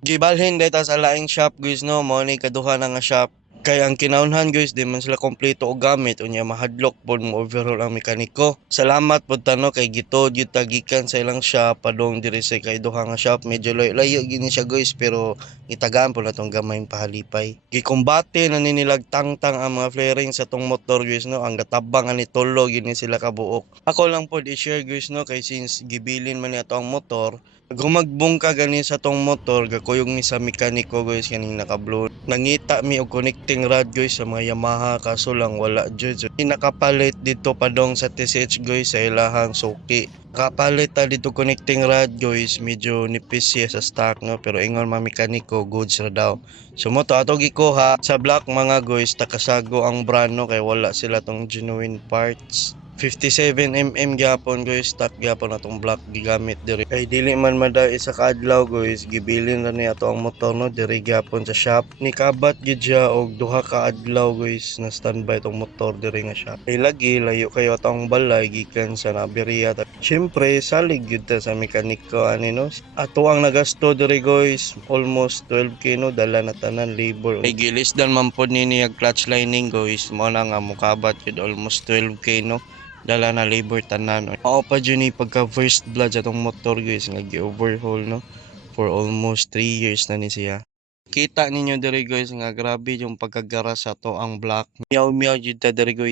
Gibalhin data sa laing shop guys no, mo ni kaduha na nga shop. Kaya ang kinaunhan guys, di man sila kompleto og gamit unya mahadlok pod mo overhaul ang mekaniko. Salamat pod tano kay gitod gyud tagikan sa ilang shop padung diri sa kay duha nga shop. Medyo layo gini siya guys pero itagaan po na tong gamayng pahalipay. Gikumbate na ninilag tangtang ang mga flaring sa tong motor guys no, ang gatabang ani tulo gini sila kabuok. Ako lang pod i-share guys no kay since gibilin man ni ato ang motor, gumagbong ka gani sa tong motor, gakuyog ni sa mekaniko guys kaning nakablow. Nangita mi og connecting rod guys sa mga Yamaha kaso lang wala jud. So, nakapalit dito padong sa TCH guys sa ilahang suki. Kapalit ta dito connecting rod guys, medyo nipis siya sa stock no pero ingon mga mekaniko goods ra daw. So mo to ato gikuha sa black mga guys, takasago ang brand no kay wala sila tong genuine parts. 57mm gyapon guys, stock gyapon atong black gigamit diri. Kay dili man maday isa ka adlaw guys, gibilin ra ni ato ang motor no diri gyapon sa shop. Nikabat gid siya og duha ka adlaw guys na standby tong motor diri nga shop. Kay lagi layo kayo atong balay gikan sa Naberia. Syempre salig gyud ta sa mekaniko ani no. Ato ang nagasto diri guys, almost 12k no, dala na tanan labor. Ay gilisdan man pod nini ang clutch lining guys, mo na nga mukabat gid almost 12k no. Dala na labor tanan. Mao pa jud ni pagka first blood sa tong motor guys nga gi-overhaul no for almost 3 years na ni siya. Kita ninyo diri guys nga grabe yung pagkagara sa to ang black. Miyaw miyaw jud ta diri guys.